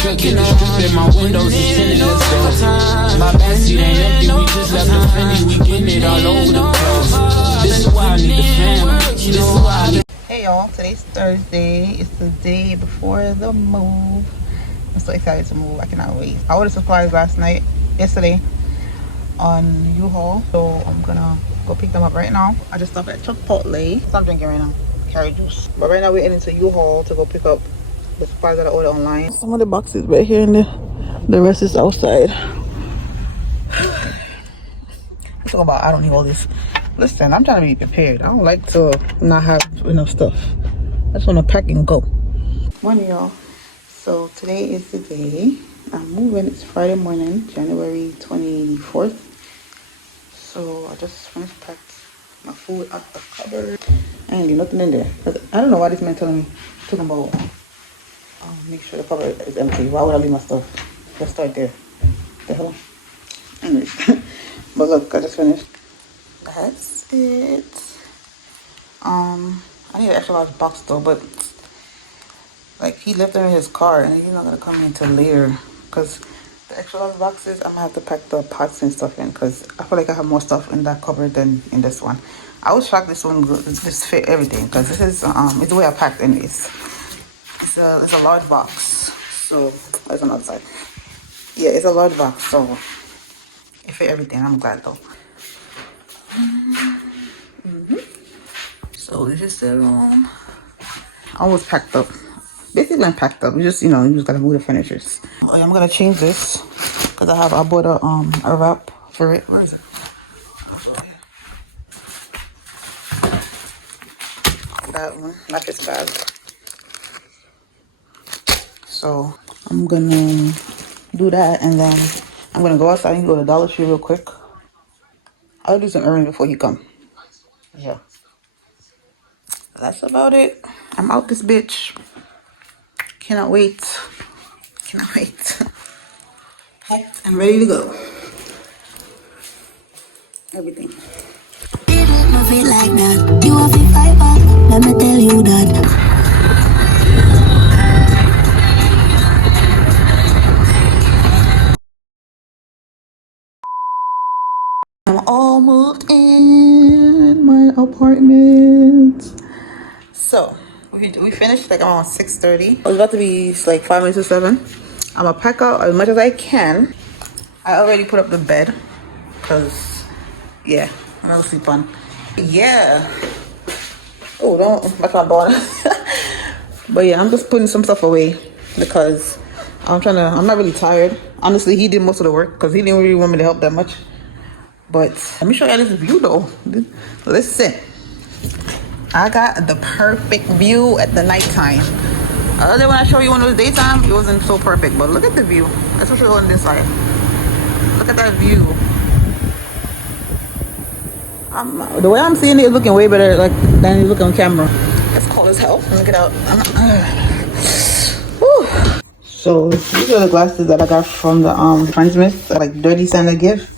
cooking the strip and my windows is tinted. Let's go. My backseat ain't empty. We just left the Fendi. We getting it all over the place. This is why I need the fam. This is why I need. Hey y'all, today's Thursday. It's the day before the move. I'm so excited to move. I cannot wait. I ordered supplies yesterday on U-Haul. So I'm gonna go pick them up right now. I just stopped at Chipotle. So I'm drinking right now. Carrot juice. But right now we're heading to U-Haul to go pick up the supplies that I ordered online. Some of the boxes right here and the rest is outside. Let's talk about I don't need all this. Listen, I'm trying to be prepared. I don't like to not have enough stuff. I just want to pack and go. Morning, y'all. So today is the day I'm moving. It's Friday morning, January 24th. So I just finished packed my food out the cupboard. I ain't leave nothing in there. I don't know why this man talking about make sure the cupboard is empty. Why would I leave my stuff? Let's start there. The hell? Anyways. But look, I just finished. That's it. I need an extra large box though, but like he left them in his car and he's not gonna come in until later because the extra large boxes I'm gonna have to pack the pots and stuff in because I feel like I have more stuff in that cupboard than in this one. I was shocked this one just fit everything because this is it's the way I packed in this. It's a large box, so that's on the outside. Yeah, it's a large box, so it fit everything. I'm glad though. So this is the room. I was packed up. Basically I'm packed up. You just gotta move the furniture. Oh, yeah, I'm gonna change this because I bought a wrap for it. Where is it? That one, not this bag. So I'm gonna do that and then I'm gonna go outside and go to Dollar Tree real quick. I'll do some errands before he come. Yeah. That's about it. I'm out this bitch. Cannot wait. Cannot wait. Packed and ready to go. Everything. Move it like that. You want to fight back? Let me tell you that. I'm all moved in my apartment. So we finished like around 6:30. It was about to be like 5 minutes to 7. I'm gonna pack out as much as I can. I already put up the bed because yeah, I'm gonna sleep on. Yeah. Oh, don't that's my bottom. But yeah, I'm just putting some stuff away because I'm not really tired. Honestly, he did most of the work because he didn't really want me to help that much. But let me show you this view though. Listen, I got the perfect view at the nighttime. Other than when I show you when it was daytime, it wasn't so perfect. But look at the view, especially on this side. Look at that view. The way I'm seeing it is looking way better than it look on camera. It's cold as hell. Let me get out. So these are the glasses that I got from the Friendsmith, like Dirty Santa gift.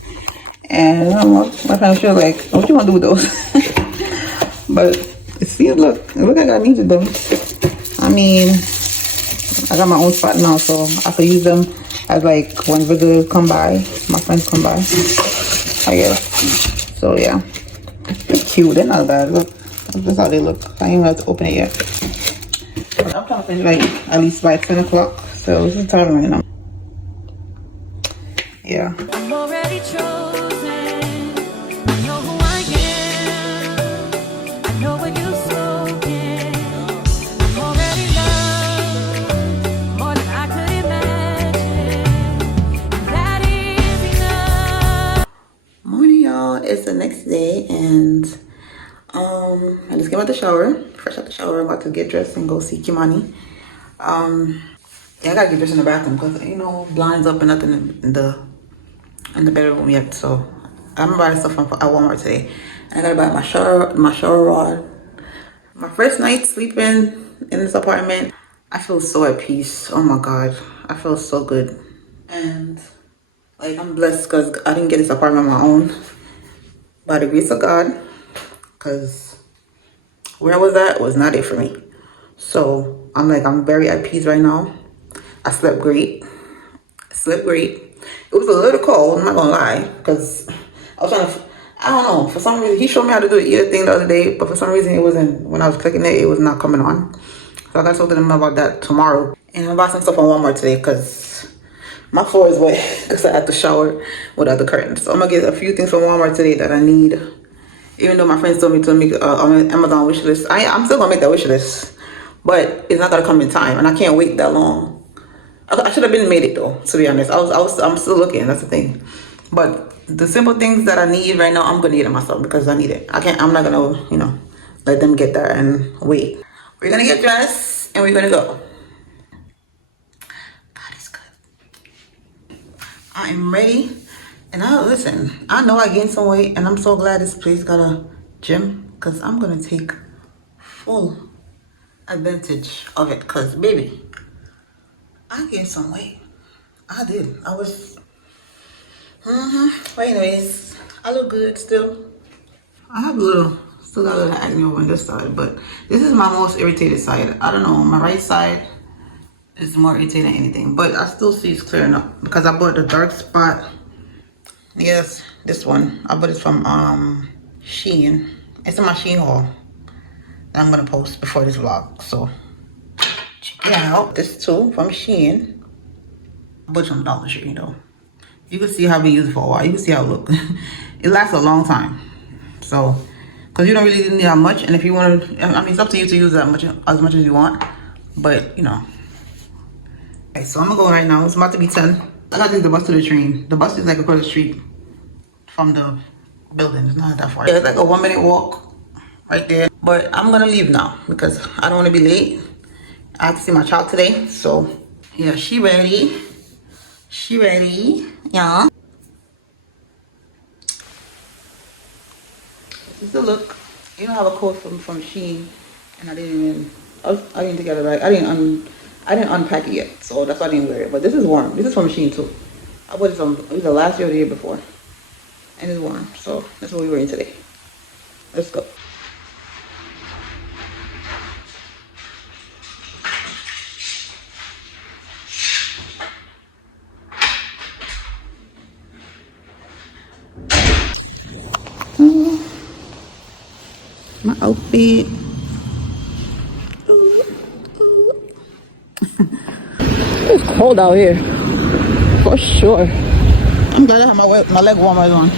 And I don't know, my friend was like, what you want to do with those? But see, look like I needed them. I mean, I got my own spot now, so I could use them as like when visitors come by, my friends come by, I guess. So yeah, they're cute. They're not bad. Look, that's how they look. I ain't even have to open it yet. But I'm trying to finish like at least by 10 o'clock. So this is time right now. Yeah. I'm already chosen. I know who I am. I know what you've spoken. I'm already loved more than I could imagine. And that is enough. Morning, y'all. It's the next day, and I just came out the shower. Fresh out the shower. I'm about to get dressed and go see Kimani. Yeah, I gotta get dressed in the bathroom because blinds up and nothing in the bedroom yet. So I'm gonna buy stuff at Walmart today. And I gotta buy my shower rod. My first night sleeping in this apartment, I feel so at peace. Oh my god, I feel so good. And like I'm blessed because I didn't get this apartment on my own, by the grace of God, because where I was at was not it for me. So I'm very at peace right now. I slept great. Slept great. It was a little cold, I'm not gonna lie, because I was trying to, I don't know, for some reason, he showed me how to do the ear thing the other day, but for some reason it wasn't, when I was clicking it, it was not coming on. So I got to talk to them about that tomorrow. And I bought some stuff on Walmart today because my floor is wet because I had to shower without the curtains. So I'm gonna get a few things from Walmart today that I need. Even though my friends told me to make an Amazon wish list, I'm still gonna make that wish list, but it's not gonna come in time, and I can't wait that long. I should have been made it though, to be honest. I'm still looking. That's the thing. But the simple things that I need right now, I'm gonna get it myself because I need it. I'm not gonna, let them get there and wait. We're gonna get dressed and we're gonna go. God is good. I am ready. And listen, I know I gained some weight, and I'm so glad this place got a gym because I'm gonna take full advantage of it. Because baby, I gained some weight. I did. I was. But anyways, I look good still. I have still got a little acne over on this side, but this is my most irritated side. I don't know, my right side is more irritated than anything, but I still see it's clearing up because I bought the dark spot. Yes, this one. I bought it from Shein. It's in my Shein haul that I'm gonna post before this vlog. So check it out. This too from Shein. I bought it from Dollar Tree though. You can see how we use it for a while. You can see how it look. It lasts a long time. So, cause you don't really need that much, and if you want to, I mean, it's up to you to use that much as much as you want. But Okay, so I'm gonna go right now. It's about to be 10. I gotta take the bus to the train. The bus is like across the street from the building. It's not that far. Yeah, it's like a 1-minute walk right there. But I'm gonna leave now because I don't want to be late. I have to see my child today. So yeah, she ready. She ready. Yeah. Just a look. You don't have a coat from Shein, and I didn't take it right. I didn't unpack it yet, so that's why I didn't wear it. But this is warm. This is from Shein too. I bought it from either last year or the year before, and it's warm. So that's what we're wearing today. Let's go. My outfit. It's cold out here, for sure. I'm glad I have my leg warmers on.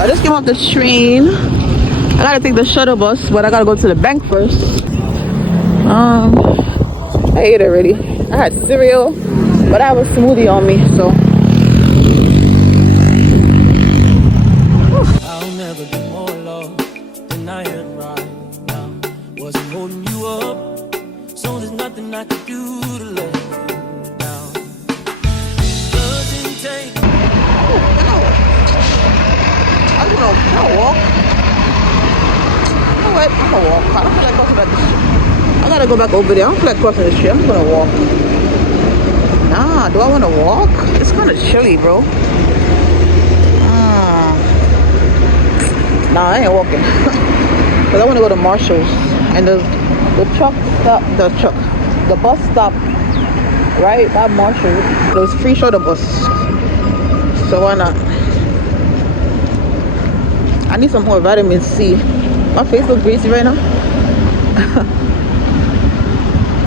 I just came off the train. I gotta take the shuttle bus, but I gotta go to the bank first. I ate already. I had cereal, but I have a smoothie on me, so. I'll never be more loved than I am right now. Wasn't holding you up, so there's nothing I can do to let you down. Doesn't take. I'm gonna walk. You know what? I'm gonna walk. I don't feel like crossing that. I gotta go back over there. I don't feel like crossing the street. I'm gonna walk. Nah, do I wanna walk? It's kinda chilly, bro. Nah, I ain't walking. Cause I wanna go to Marshall's. And the bus stop right at Marshall's. There's free shuttle bus. So why not? I need some more vitamin C. My face looks greasy right now.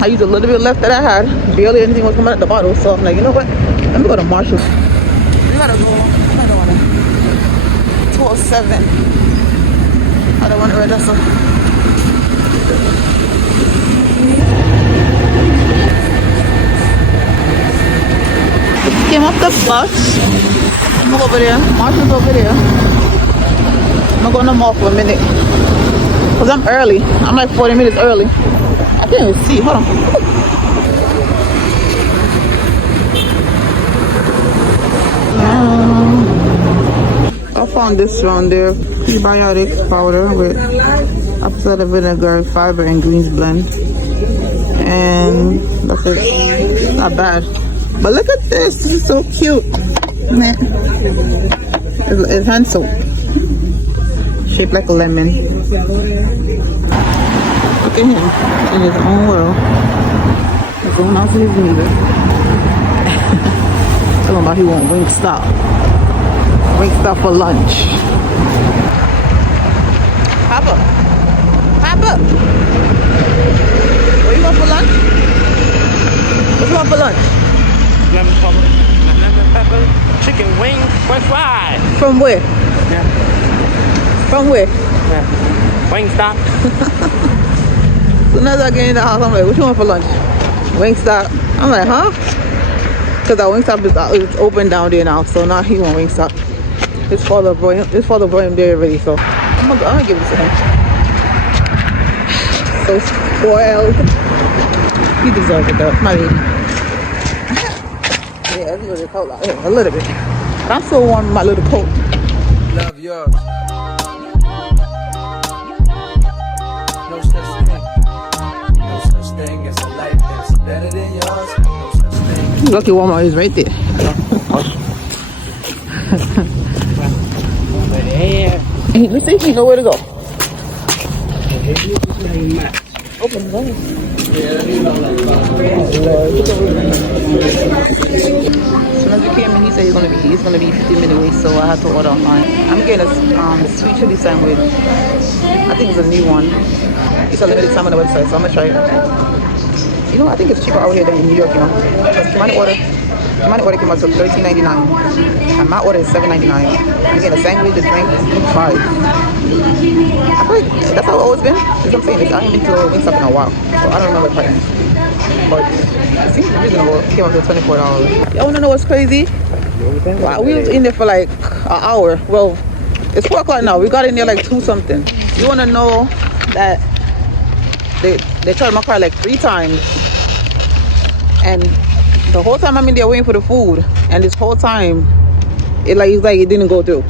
I used a little bit left that I had. Barely anything was coming out the bottle. So I'm like, you know what? Let me go to Marshall's. We gotta go. I don't wanna. 207. I don't want to read that stuff. Came off the bus. I'm over there. Marshall's over there. I'm gonna go to the mall for a minute. Cause I'm early. I'm like 40 minutes early. I can't even see. Hold on. I found this one there. Prebiotic powder with apple cider vinegar, fiber, and greens blend. And that's it. Not bad. But look at this. This is so cute. Nah. It's hand soap. Shaped like a lemon. Look at him in his own world. He's going out to his neighbor. Tell him about he want Wingstop. Wingstop for lunch. Papa. Papa. What you want for lunch? What you want for lunch? Lemon pepper, chicken wings, french fries. From where? Yeah. From where? Yeah. Wingstop. So now as I get in the house, I'm like, what you want for lunch? Wingstop. I'm like, huh? Because our Wingstop is open down there now, so now he want Wingstop. His father brought him there already, so I'm gonna give it to him. So spoiled. He deserves it though, my baby. Yeah, it's a little cold out here, a little bit. But I'm so warm in my little coat. Love yours. No such thing. No such thing as a life that's better than yours. No such thing. Lucky Walmart is right there. Let's see if you know where to go. Open the door. So as we came in, he said he's gonna be 15 minutes away, so I had to order online. I'm getting a sweet chili sandwich. I think it's a new one. It's a limited time on the website, so I'm gonna try it. You know, I think it's cheaper out here than in New York, you know. My order came out to $13.99, and my order is $7.99. I'm getting a sandwich, a drink, and fries. I feel like that's how it's always been. That's what I'm saying. I haven't been to Wingstop in a while, so I don't remember the price. But it seems reasonable. It came up to $24. Y'all wanna know what's crazy? Wow, we was in there for like an hour. Well, it's 4 o'clock now. We got in there like 2 something. You wanna know that they tried my car like 3 times, and the whole time I'm in there waiting for the food, and this whole time it didn't go through.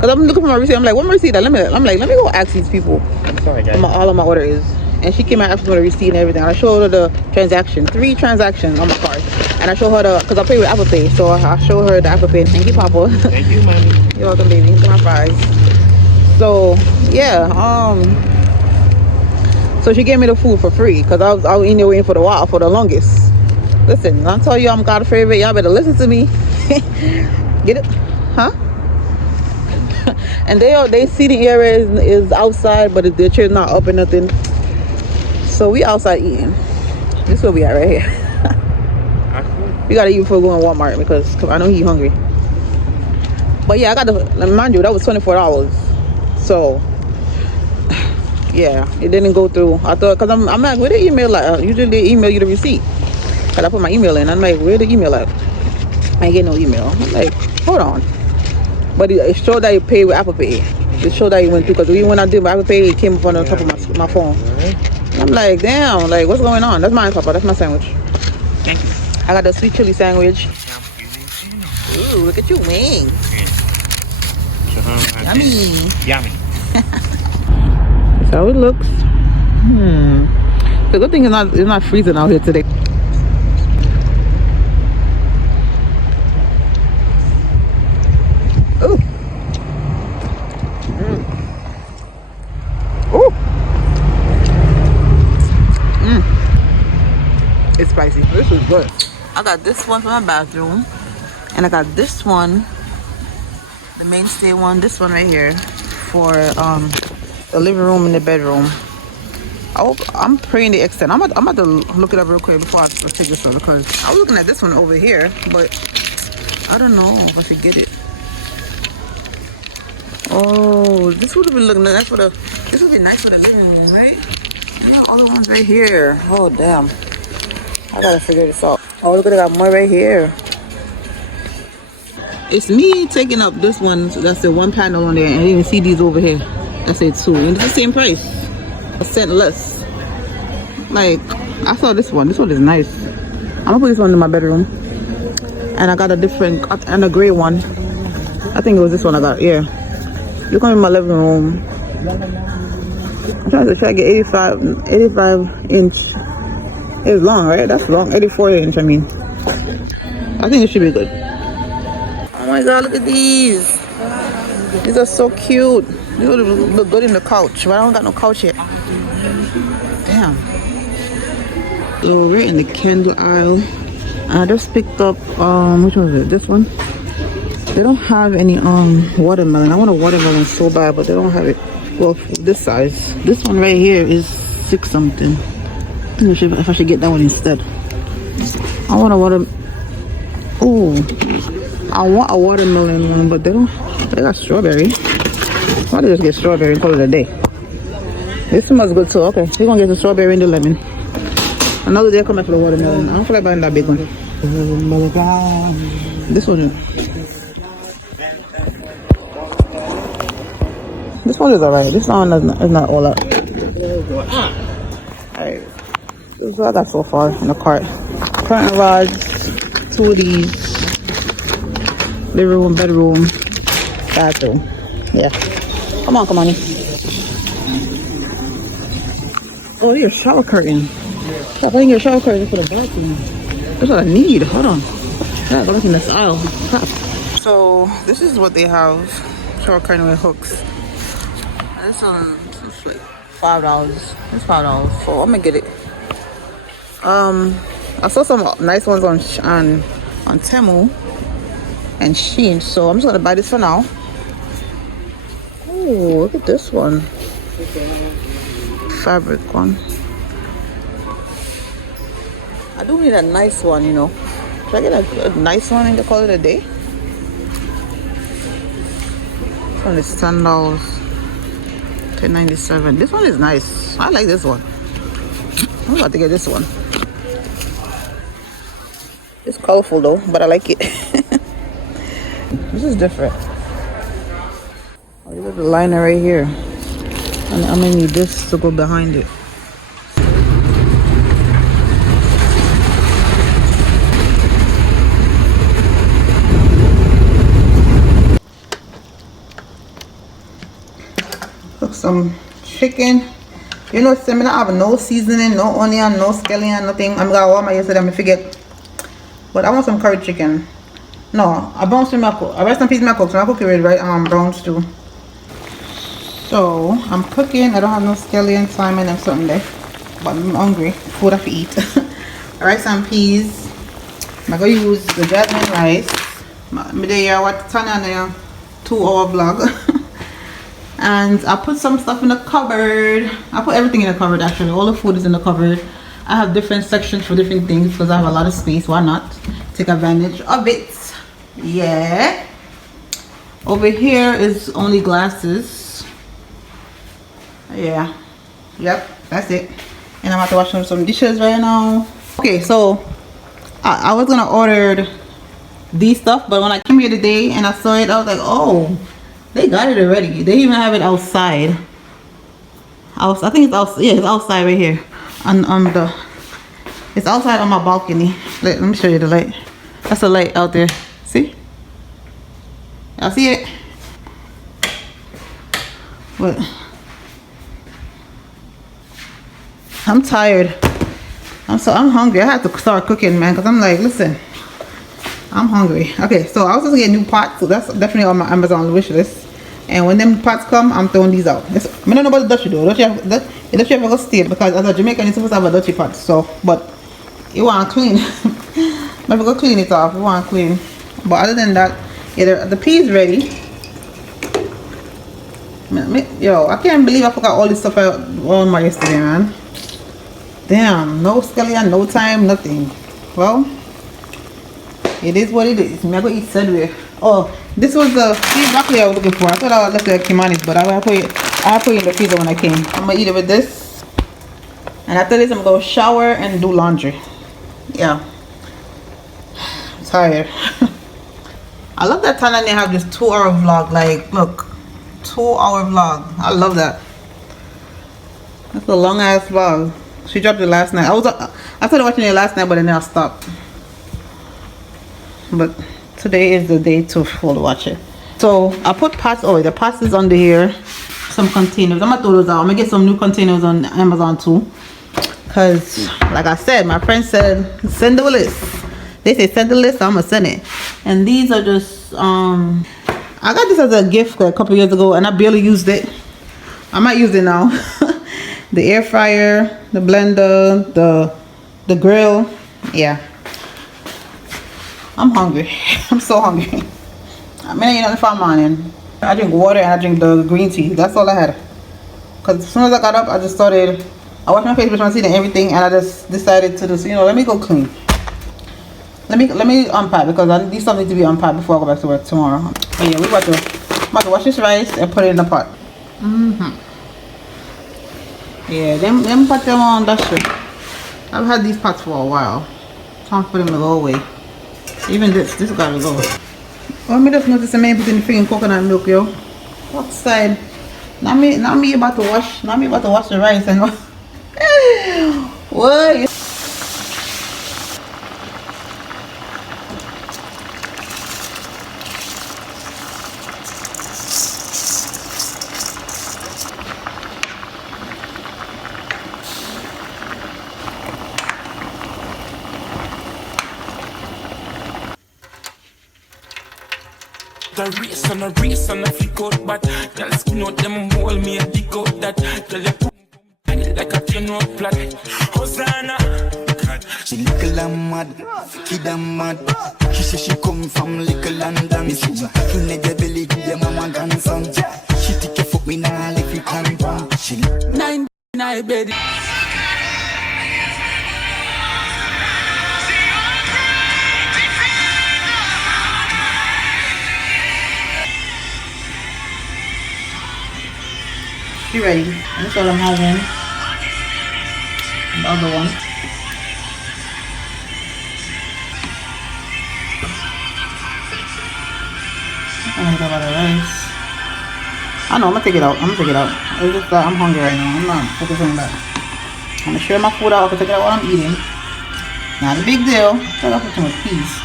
Cause I'm looking for my receipt. I'm like, what my receipt? Let me go ask these people. Sorry, guys. All of my order is. And she came and asked me for the receipt and everything. And I showed her the transaction, 3 transactions on my card. And I showed her cause I pay with Apple Pay, so I showed her the Apple Pay. Thank you, Papa. Thank you, mommy. You're welcome, baby. These are my fries. So yeah, so she gave me the food for free because I was in there waiting for the longest. Listen, I'll tell you I'm God's favorite. Y'all better listen to me. Get it? Huh? And they seating area is outside, but the chair's not up or nothing. So we outside eating. This is where we at right here. We gotta eat before we go in Walmart because I know he's hungry. But yeah, I got mind you, that was $24. So yeah, it didn't go through. I thought, cause I'm like, where the email at? Usually they email you the receipt. Cause I put my email in. I'm like, where the email at? I ain't get no email. I'm like, hold on. But it showed that you paid with Apple Pay. It showed that it went through. Cause even when I did my Apple Pay, it came up on the top of my phone. I'm like, damn, like what's going on? That's mine, Papa. That's my sandwich. Thank you. I got the sweet chili sandwich. Ooh, look at you, wing. Yummy. Yummy. That's how it looks. The good thing is it's not freezing out here today. Ooh. Ooh. It's spicy. This is good. I got this one for my bathroom, and I got this one, the mainstay one, this one right here for the living room and the bedroom. I'm praying they extend. I'm about to look it up real quick before I take this one, because I was looking at this one over here, but I don't know if I should get it. Oh, this would have been looking nice for the. This would be nice for the living room, right? Yeah, all the ones right here. Oh damn! I gotta figure this out. Oh look, I got more right here. It's me taking up this one. So that's the one panel on there, and you can see these over here. That's it too, and it's the same price. A cent less. Like I saw this one. This one is nice. I'm gonna put this one in my bedroom. And I got a different and a gray one. I think it was this one I got. Yeah. Look at my living room. I'm trying to get 85 inch. It's long, right? That's long. 84 inch, I mean. I think it should be good. my god, look at these. These are so cute. These would look good in the couch, but I don't got no couch yet. Damn. So we're in the candle aisle. I just picked up which one is it? This one. They don't have any watermelon. I want a watermelon so bad, but they don't have it. Well, this size. This one right here is 6 something. I think if I should get that one instead. I want a I want a watermelon one, but they got strawberry. Why don't they just get strawberry and call it a day? This smells good too. Okay, we're gonna get the strawberry and the lemon. Another day coming for the watermelon. I don't feel like buying that big one. This one. This one is alright. This one is not all up. Alright. This is what I got so far in the cart. Curtain rods, 2 of these. Living room, bedroom, bathroom. Yeah. Come on, Oh, your shower curtain. Stop putting your shower curtain for the bathroom. That's what I need. Hold on. I gotta look in this aisle. Crap. So this is what they have. Shower curtain with hooks. This one is like $5. It's $5. So I'm gonna get it. I saw some nice ones on Temu and Shein, so I'm just gonna buy this for now. Oh, look at this one. Fabric one. I do need a nice one, you know. Should I get a nice one and call it a day? This one is $10. $10.97. This one is nice. I like this one. I'm about to get this one. It's colorful though, but I like it. This is different. Oh, look at the liner right here. And I'm gonna need this to go behind it. Look, some chicken. You know, I have no seasoning, no onion, no scallion, nothing. I'm gonna warm my yesterday, I'm gonna forget. But I want some curry chicken. No, I brown stew my cook. I rest some piece of my cook, so I cook it with brown stew. So I'm cooking. I don't have no scallion, salmon, and something there. But I'm hungry. Food I have to eat. Rice and peas. I'm gonna use the jasmine rice. I'm there what Tanya there 2-hour vlog. And I put some stuff in the cupboard. I put everything in the cupboard actually. All the food is in the cupboard. I have different sections for different things because I have a lot of space. Why not take advantage of it? Yeah. Over here is only glasses. Yeah. Yep, that's it. And I'm about to wash some dishes right now. Okay, so I was gonna order these stuff, but when I came here today and I saw it, I was like, oh, they got it already. They even have it outside. I think it's outside. Yeah, it's outside right here. It's outside on my balcony. Let me show you the light. That's the light out there. See? Y'all see it? But I'm tired. I'm hungry. I have to start cooking, man, because I'm like, listen, I'm hungry. Okay, so I was just getting new pots, so that's definitely on my Amazon wish list. And when them pots come, I'm throwing these out. I don't know about the Dutchie though. Dutchie have a steal because as a Jamaican, you're supposed to have a Dutchie pot. So, but you want to clean. Maybe go clean it off. You want to clean. But other than that, yeah, the pea is ready. Yo, I can't believe I forgot all this stuff I Walmart yesterday, man. Damn, no scallion, no time, nothing. Well, it is what it is. I'm gonna eat Sedway. Oh, this was the broccoli I was looking for. I thought I left it at Kimani's, but I put it in the freezer when I came. I'm gonna eat it with this. And after this, I'm gonna go shower and do laundry. Yeah. I'm tired. I love that Tanya they have this 2-hour vlog. Like, look, 2-hour vlog. I love that. That's a long ass vlog. She dropped it last night. I started watching it last night, but then I stopped. But today is the day to full watch it. So I put pots. Oh, the pots is under here. Some containers. I'm gonna throw those out. I'm gonna get some new containers on Amazon too. Cause like I said, my friend said send the list. They say send the list, so I'm gonna send it. And these are just I got this as a gift like a couple years ago, and I barely used it. I might use it now. The air fryer, the blender, the grill. Yeah. I'm hungry. I'm so hungry. I'm eating on the farm morning. I drink water and I drink the green tea. That's all I had. Cause as soon as I got up, I just started. I washed my face, brush my teeth, and everything, and I just decided to just, let me go clean. Let me unpack because these stuff need to be unpacked before I go back to work tomorrow. But yeah, we're about to wash this rice and put it in the pot. Yeah, them pots are on that shit. I've had these pots for a while. Time for them to go away. Even this gotta go. Oh, me just noticed the man putting the freaking coconut milk, yo. Outside. Not me about to wash the rice and what? What? The race and a flick out, but girl skin out them whole me a dig out that. Girl you put like a train road plot. Hosanna. She little and mad, kid and mad. She say she come from little London. Me see in the belly with your mama grandson. She take a fuck me now like you can run. She 9 bed. She ready. And that's all I'm having. And the other one. I'm gonna go about the rice. I know, I'm gonna take it out. It's just that I'm hungry right now. I'm not focusing on that. I'm gonna share my food out. I can take it out while I'm eating. Not a big deal. Try to put too much peas.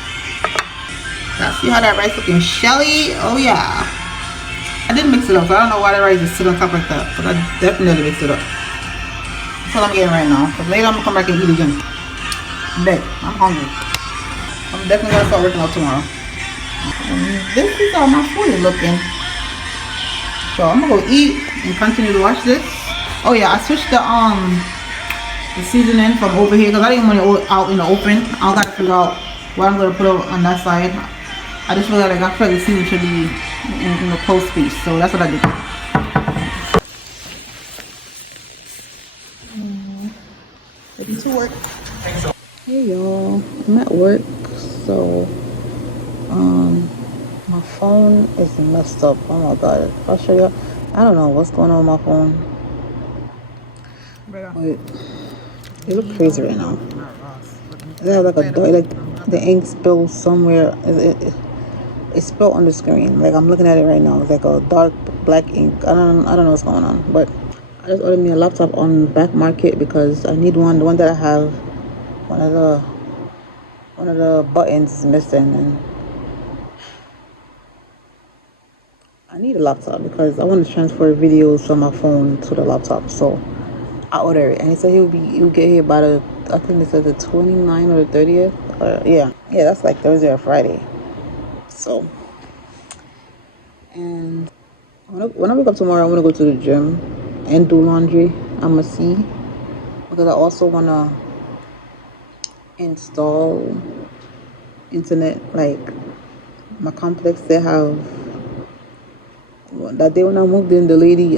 Let's see how that rice looking shelly. Oh yeah. I didn't mix it up, so I don't know why the rice is sitting on top like that. But I definitely mixed it up. That's what I'm getting right now. Because later I'm gonna come back and eat again. Bet. I'm hungry. I'm definitely gonna start working out tomorrow. This is how my food is looking. So I'm gonna go eat and continue to watch this. Oh yeah, I switched the seasoning from over here because I didn't want it out in the open. I gotta figure out what I'm gonna put on that side. I just feel like the seasoning should be in the close piece, so that's what I did. Ready to work. Hey y'all, I'm at work, so my phone is messed up. Oh my god, I'll show you. I don't know what's going on with my phone. Wait, it looks crazy right now. It has like the ink spilled somewhere. It's spilled on the screen. Like I'm looking at it right now. It's like a dark black ink. I don't know what's going on. But I just ordered me a laptop on Back Market because I need one. The one that I have, one of the buttons is missing, and I need a laptop because I want to transfer videos from my phone to the laptop. So I ordered it, and he said he'll get here by I think it said the 29th or the 30th. Yeah, that's like Thursday or Friday. So, and when I wake up tomorrow, I want to go to the gym and do laundry. I'm gonna see because I also want to install internet. Like my complex, they have that day when I moved in, the lady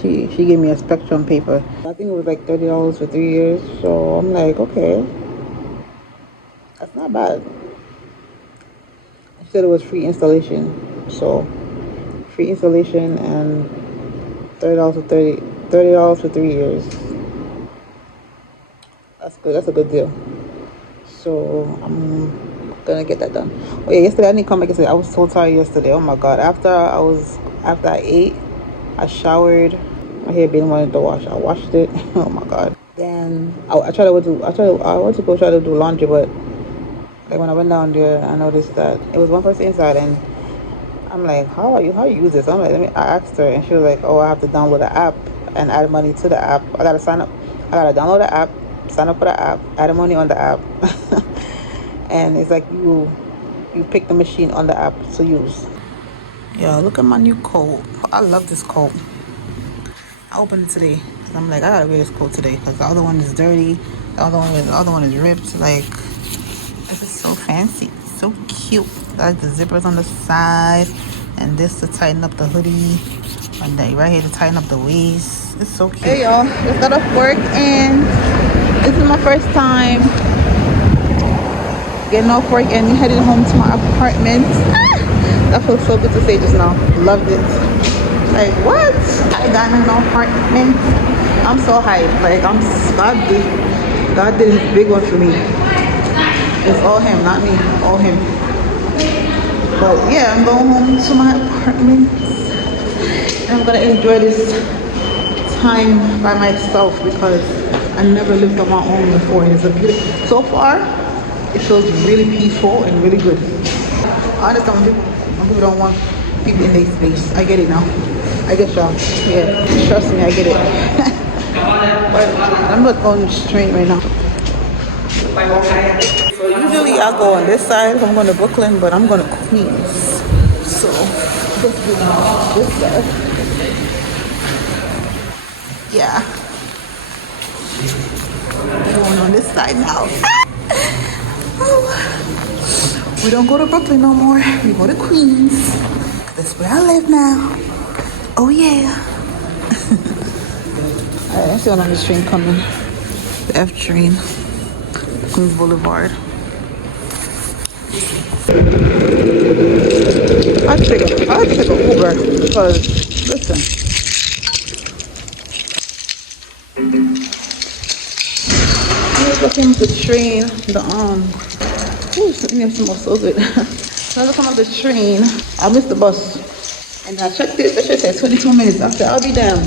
she gave me a Spectrum paper. I think it was like $30 for 3 years. So I'm like, okay, that's not bad. Said it was free installation, so free installation and $30 for 3 years. That's good. That's a good deal. So I'm gonna get that done. Oh yeah, yesterday I didn't come back yesterday. I was so tired yesterday. Oh my god. After I ate, I showered. My hair been wanted to wash. I washed it. Oh my god. Then I went to go try to do laundry, but like when I went down there, I noticed that it was one person inside, and I'm like, how you use this? I'm like, I asked her, and she was like, oh, I have to download the app and add money to the app. I gotta sign up. I gotta download the app, sign up for the app, add money on the app, and it's like you pick the machine on the app to use. Yeah, look at my new coat. I love this coat. I opened it today because I'm like, I gotta wear this coat today because the other one is dirty. The other one is ripped. Like, this is so fancy, so cute. I like the zippers on the side, and this to tighten up the hoodie, and then right here to tighten up the waist. It's so cute. Hey y'all, just got off work, and this is my first time getting off work and heading home to my apartment. That feels so good to say just now. Loved it. Like, what? I got an apartment. I'm so hyped. Like, God did his big one for me. It's all him, not me. All him. But yeah, I'm going home to my apartment. And I'm gonna enjoy this time by myself because I never lived on my own before. And it's a beautiful. So far, it feels really peaceful and really good. I understand when people don't want people in their space. I get it now. I get y'all. Yeah, trust me, I get it. But I'm not going straight right now. So usually I go on this side if I'm going to Brooklyn, but I'm going to Queens. So just do this side. Yeah. I'm going on this side now. We don't go to Brooklyn no more. We go to Queens. That's where I live now. Oh yeah. Alright, I see another train coming. The F train. Queens Boulevard. I have to take an Uber because listen. I was looking at the train, ooh, something smells so good. So I was looking at the train. I missed the bus. And I checked it, that shit said 22 minutes. I said, I'll be damned.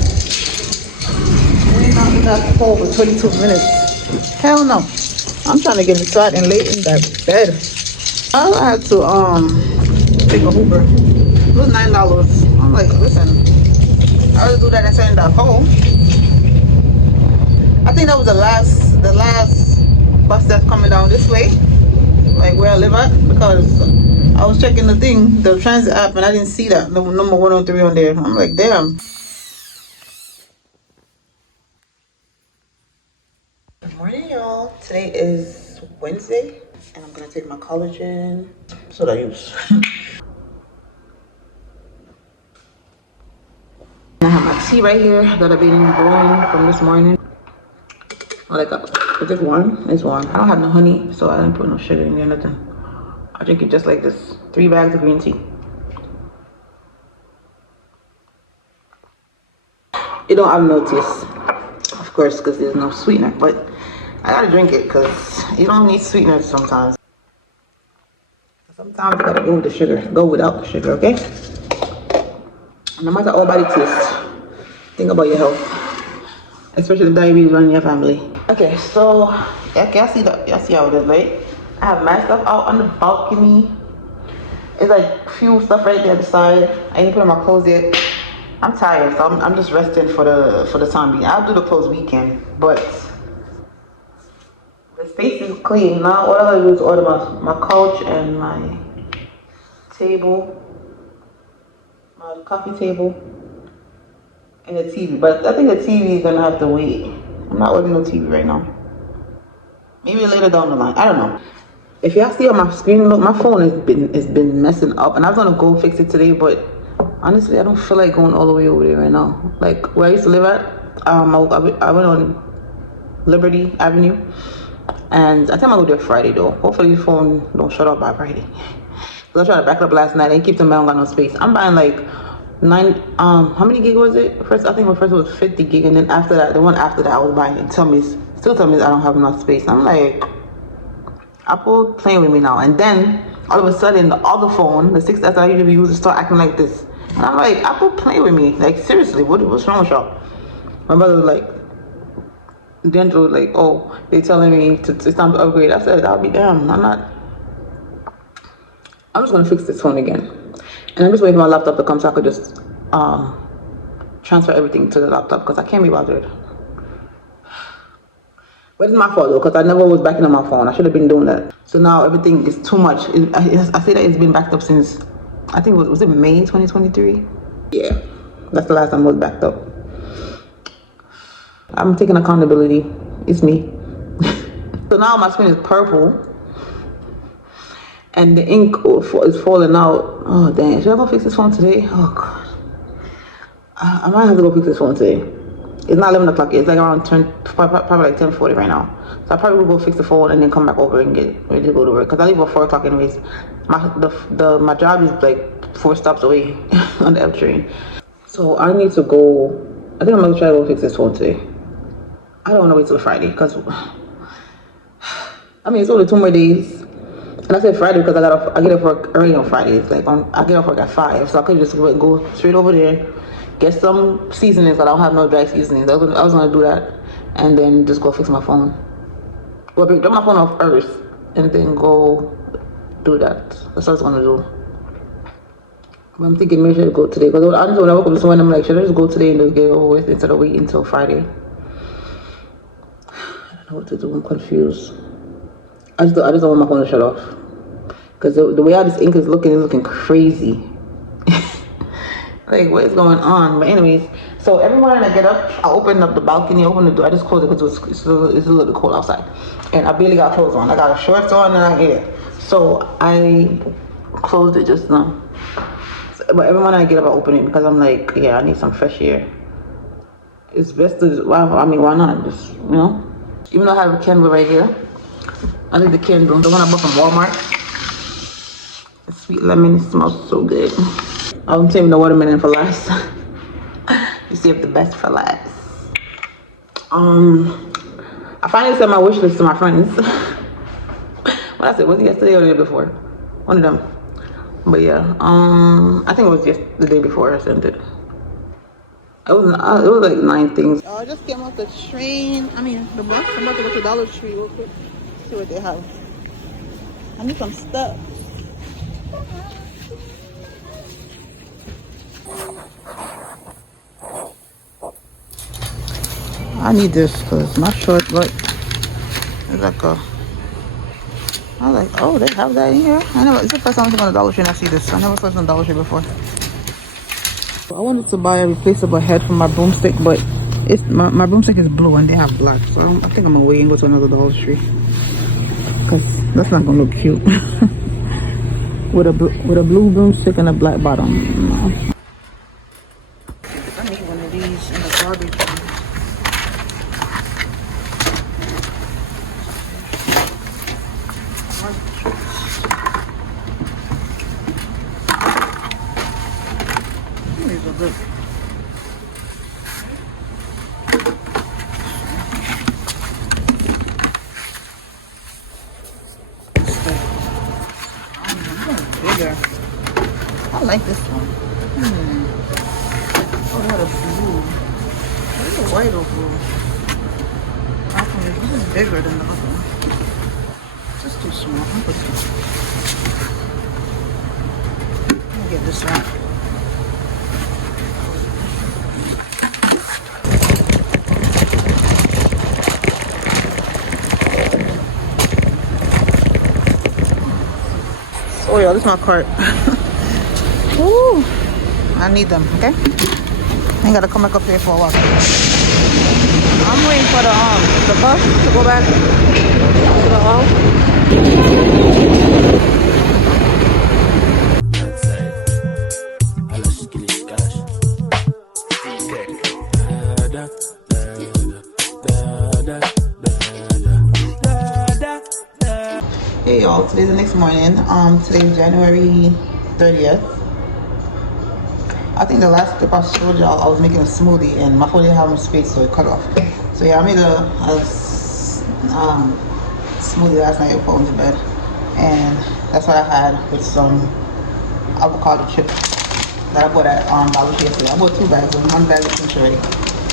Waiting out in that hole for 22 minutes. Hell no. I'm trying to get inside and lay in that bed. I had to take a Uber. It was $9. I'm like, listen, I would do that and send that home. I think that was the last bus that's coming down this way, like where I live at, because I was checking the transit app, and I didn't see that number 103 on there. I'm like, damn. Good morning, y'all. Today is Wednesday, and I'm gonna take my collagen. That's what I use. I have my tea right here that I've been brewing from this morning. It's one. It's one. I don't have no honey, so I didn't put no sugar in there, nothing. I drink it just like this. 3 bags of green tea. It don't have no taste, of course, because there's no sweetener. But I gotta drink it because you don't need sweeteners sometimes. Sometimes you gotta go with the sugar. Go without the sugar, okay? No matter how bad it tastes, think about your health, especially the diabetes running in your family. Okay, so y'all see how it is, right? I have my stuff out on the balcony. It's like few stuff right there at the side. I ain't put on my clothes yet. I'm tired, so I'm just resting for the time being. I'll do the clothes weekend, but the space is clean. Now all I gotta do is order my couch and my table, my coffee table, and the TV. But I think the TV is gonna have to wait. I'm not ordering no TV right now. Maybe later down the line. I don't know. If y'all see on my screen, look, my phone has been messing up, and I was gonna go fix it today, but honestly, I don't feel like going all the way over there right now. Like where I used to live at, I went on Liberty Avenue, and I think I'm gonna go there Friday though. Hopefully the phone don't shut off by Friday. Cause I tried to back up last night and keep them. I don't got no space. I'm buying like 9. How many gig was it? First, I think my first was 50 gig, and then after that, the one after that, I was buying. And still tell me I don't have enough space. I'm like, Apple playing with me now. And then all of a sudden, the other phone, the 6S I usually use, start acting like this. And I'm like, Apple playing with me. Like seriously, what's wrong with y'all? My brother was like, Dental, like, oh, they telling me it's time to upgrade. I said, I'll be damned. I'm just gonna fix this phone again. And I'm just waiting for my laptop to come so I could just transfer everything to the laptop because I can't be bothered. But it's my fault though, because I never was backing up my phone. I should have been doing that. So now everything is too much. I say that it's been backed up since, I think was it May 2023? Yeah, that's the last time it was backed up. I'm taking accountability. It's me. So now my screen is purple. And the ink is falling out. Oh, dang. Should I go fix this phone today? Oh, God. I might have to go fix this phone today. It's not 11 o'clock yet. It's like around probably like 10:40 right now. So I probably will go fix the phone and then come back over and get ready to go to work. Because I leave at 4 o'clock anyways. My job is like 4 stops away on the F train. So I need to go. I think I'm going to try to go fix this phone today. I don't want to wait till Friday because, I mean, it's only 2 more days. And I said Friday because I get off work early on Fridays. Like I get off work at 5, so I could just go straight over there, get some seasonings. But I don't have no dry seasonings. I was gonna do that, and then just go fix my phone. Well, drop my phone off first, and then go do that. That's what I was gonna do. But I'm thinking maybe I should go today because honestly, when I woke up this morning, I'm like, should I just go today and just get it over with instead of waiting until Friday? I don't know what to do. I'm confused. I just don't want my phone to shut off. Because the way how this ink is looking crazy. Like, what is going on? But anyways, so every morning I get up, I open up the balcony, open the door. I just close it because it's a little bit cold outside. And I barely got clothes on. I got a shorts on and I'm here. So I closed it just now. But every morning I get up, I open it because I'm like, yeah, I need some fresh air. It's best to, why not? Just, you know? Even though I have a candle right here. I like the candle, the one I bought from Walmart. The sweet lemon, it smells so good. I'm saving the watermelon for last. You save the best for last. I finally sent my wish list to my friends. What I said, was it yesterday or the day before? One of them. But yeah, I think it was just the day before I sent it. It was like 9 things. I just came off the train. The bus. I'm about to go to Dollar Tree real quick. See what they have. I need some stuff. I need this because my short, but it's like a. I was like, oh, they have that in here. It's the first time I'm going to Dollar Tree and I see this. I never saw this on Dollar Tree before. I wanted to buy a replaceable head for my broomstick, but my broomstick is blue and they have black. So I think I'm gonna wait and go to another Dollar Tree because that's not gonna look cute with a blue broomstick and a black bottom. I need one of these in the garbage. These are good. Bigger. I like this one. Oh, what a blue. What is a white or blue? This is bigger than the other one. Just too small. I'm gonna get this one. Oh yeah, this is my cart. Ooh, I need them, okay? I ain't gotta come back up here for a while. I'm waiting for the bus to go back to the house. Hey y'all, today's the next morning. Today's January 30th. I think the last clip I showed y'all, I was making a smoothie and my phone didn't have much space, so it cut off. So yeah, I made a smoothie last night before I went to bed, and that's what I had with some avocado chips that I bought at Dollar Tree yesterday. I bought 2 bags and 1 bag is finished already.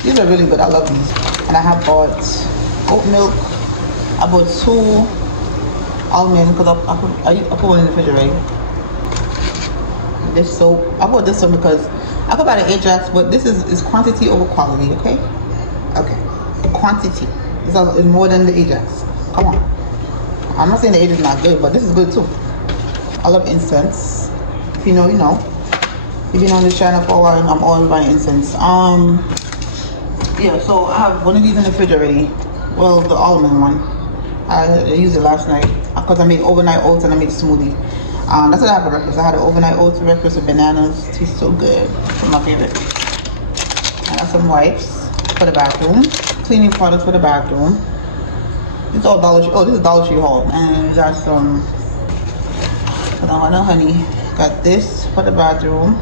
These are really good. I love these. And I have bought oat milk. I bought 2 almond because I put one in the refrigerator. This soap, I bought this one because I could buy the Ajax, but this is quantity over quality, okay? Okay, quantity. It's more than the Ajax. Come on. I'm not saying the Ajax is not good, but this is good too. I love incense. If you know, you know. If you've been on this channel for a while, I'm always buying incense. Yeah, so I have one of these in the fridge already. Well, the almond one. I used it last night because I made overnight oats and I made a smoothie. That's what I had for breakfast. I had an overnight oats for breakfast with bananas. It tastes so good. It's my favorite. I got some wipes for the bathroom. Cleaning products for the bathroom. It's all Dollar Tree. Oh, this is Dollar Tree haul. And we got some honey. Got this for the bathroom.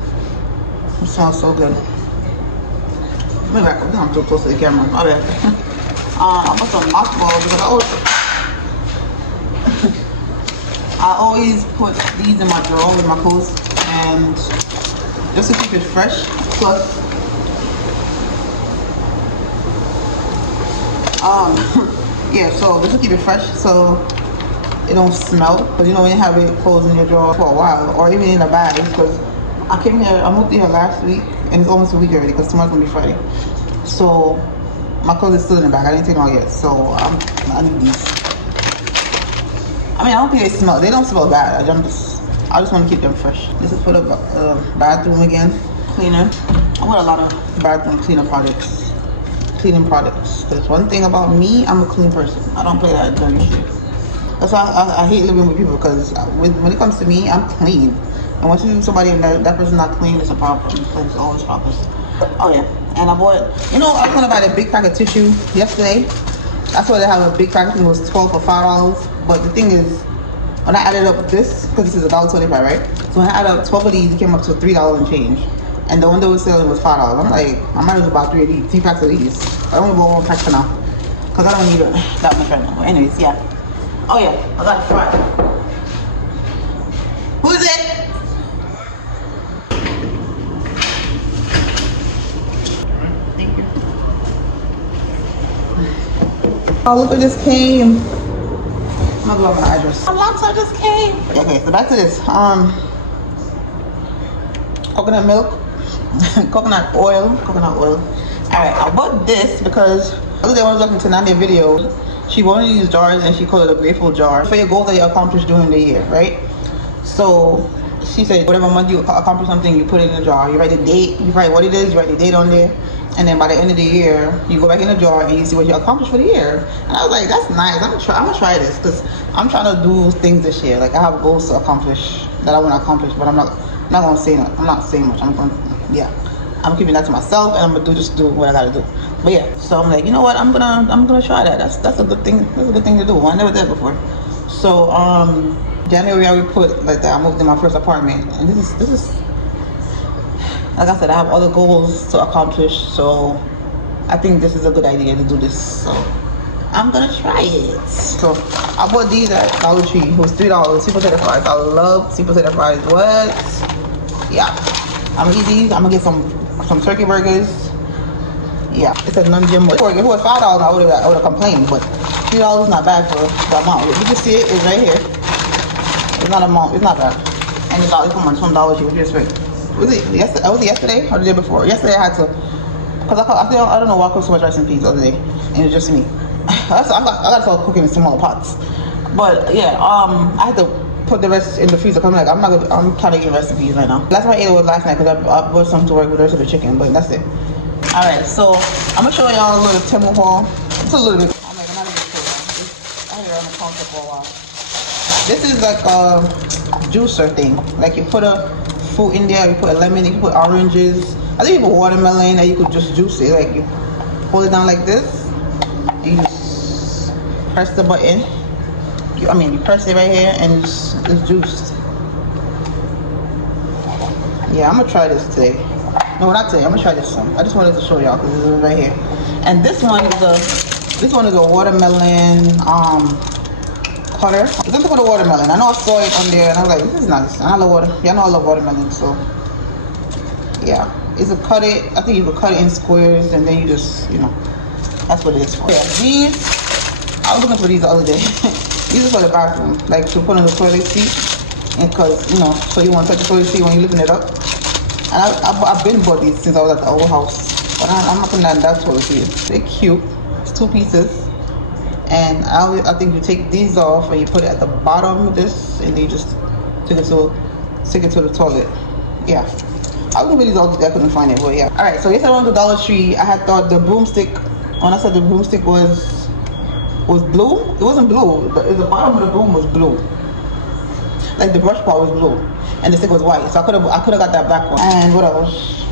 It smells so good. Maybe I'm too close to the camera. My bad. I put some mothballs because I always put these in my drawer with my clothes and just to keep it fresh. Plus, yeah, so just to keep it fresh so it don't smell. Because you know when you have it clothes in your drawer for a while or even in a bag, because I came here, I moved here last week and it's almost a week already because tomorrow's gonna be Friday. So my clothes is still in the bag. I didn't take them out yet, so I need these. I mean, I don't think they smell. They don't smell bad. I just want to keep them fresh. This is for the bathroom again, cleaner. I want a lot of bathroom cleaner products, cleaning products. Because one thing about me, I'm a clean person. I don't play that dirty shit. That's why I hate living with people because when it comes to me, I'm clean. And once you leave somebody and that person's not clean, it's a problem. It's always problems. Oh yeah, and I bought, you know, I was gonna buy a big pack of tissue yesterday. I saw they have a big pack, it was 12 for $5. But the thing is, when I added up this, because this is $1.25, right? So when I added up 12 of these, it came up to $3 and change. And the one that was selling was $5. I'm like, I might as well buy 3 packs of these. I only bought 1 pack for now, because I don't need that much right now. But anyways, yeah. Oh yeah, I got it fried. Who is it? Oh, look what just came. I'm gonna go up my address. A lobster just came. Okay, so back to this. Coconut milk, coconut oil. Alright, I bought this because the other day when I was looking to Nami a video, she wanted to use jars and she called it a grateful jar for your goals that you accomplished during the year, right? So she said whatever month you accomplish something, you put it in a jar. You write the date, you write what it is, you write the date on there. And then by the end of the year, you go back in the jar and you see what you accomplished for the year. And I was like, that's nice. I'm gonna try this because I'm trying to do things this year. Like I have goals to accomplish that I want to accomplish, but I'm not gonna say much. I'm not saying much. I'm keeping that to myself, and I'm gonna just do what I gotta do. But yeah, so I'm like, you know what? I'm gonna try that. That's a good thing. That's a good thing to do. I never did it before. So January I would put like that. I moved in my first apartment, and this is. Like I said, I have other goals to accomplish, so I think this is a good idea to do this. So I'm gonna try it. So I bought these at Dollar Tree. It was $3. Sweet potato fries. I love sweet potato fries. What? Yeah. I'm gonna eat these. I'm gonna get some turkey burgers. Yeah. It's a non-GMO. If it was $5, I would have complained, but $3 is not bad for the amount. You can see it's right here. It's not amount. It's not bad. And it's from Dollar Tree. What do you expect? Was it yesterday or the day before? Yesterday I had to, because I don't know why I cooked so much rice and peas the other day, and it was just me. I gotta start cooking in smaller pots. But yeah, I had to put the rest in the freezer because I'm trying to eat recipes right now. That's why I ate it was last night because I bought some to work with the rest of the chicken, but that's it. Alright, so I'm gonna show y'all a little Temu haul. It's a little bit. I'm not even sure. I had it on the counter for a while. This is like a juicer thing. Like you put a fruit in there, you put a lemon, you put oranges. I think you put watermelon and you could just juice it. Like you hold it down like this. You just press the button. You press it right here and it's juiced. Yeah, I'm gonna try this today. No, not today. I'm gonna try this one. I just wanted to show y'all because this is right here. And this one is a watermelon cutter. It's something for the watermelon. I know I saw it on there and I was like, this is nice. And I love water. Yeah, I know I love watermelon, so yeah. It's a cut it. I think you could cut it in squares and then you just, that's what it is for. Yeah, these. I was looking for these the other day. These are for the bathroom, like to put on the toilet seat, and because so you want to touch the toilet seat when you're lifting it up. And I've been bought these since I was at the old house, but I'm not putting that in that toilet seat. They're cute. It's 2 pieces. And I think you take these off and you put it at the bottom of this, and you just stick it to the toilet. Yeah, I was gonna these all, I couldn't find it, but yeah. All right, so yesterday I went to Dollar Tree. I had thought the broomstick, when I said the broomstick was blue, it wasn't blue. The bottom of the broom was blue, like the brush part was blue, and the stick was white. So I could have got that black one. And what else?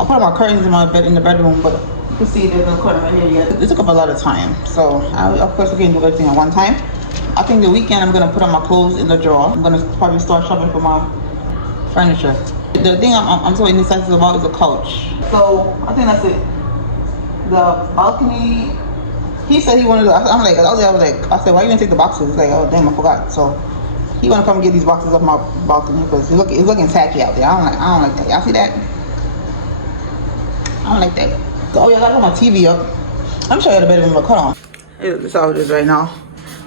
I put my curtains in my bed in the bedroom, but you can see there's no curtain right here yet. It took up a lot of time, so of course I can't do everything at one time. I think the weekend I'm gonna put on my clothes in the drawer. I'm gonna probably start shopping for my furniture. The thing I'm so indecisive about is the couch. So I think that's it. The balcony. He said he wanted to. I said, why you gonna take the boxes? He's like, oh damn, I forgot. So he wanna come and get these boxes off my balcony because it's looking tacky out there. I don't like that. Y'all see that? I don't like that. Oh yeah, I gotta put my TV up. I'm sure you the bedroom look. Hold on. This is how it is right now.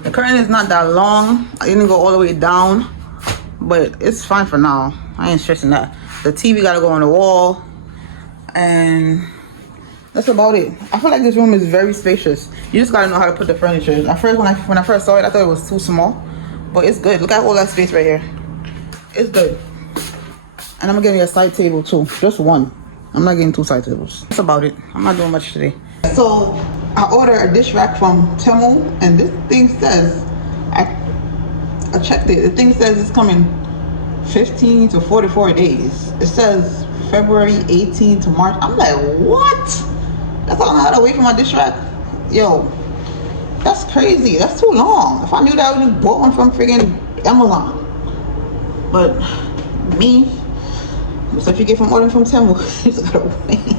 The curtain is not that long. I didn't go all the way down, but it's fine for now. I ain't stressing that. The TV gotta go on the wall, and that's about it. I feel like this room is very spacious. You just gotta know how to put the furniture. At first, when I first saw it, I thought it was too small, but it's good. Look at all that space right here. It's good. And I'm gonna give you a side table too, just one. I'm not getting 2 side tables. That's about it. I'm not doing much today. So I ordered a dish rack from Temu, and this thing says, I checked it. The thing says it's coming 15 to 44 days. It says February 18 to March. I'm like, what? That's how long I gotta wait for my dish rack? Yo, that's crazy. That's too long. If I knew that, I would just bought one from friggin' Amazon. But me, so if you get from ordering from Temu, you just gotta wait.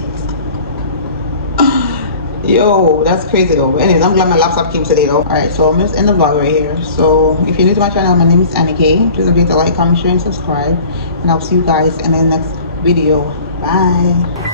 Yo, that's crazy though. But anyways, I'm glad my laptop came today though. Alright, so I'm just in the vlog right here. So if you're new to my channel, my name is Annie K. Please don't forget to like, comment, share, and subscribe. And I'll see you guys in the next video. Bye.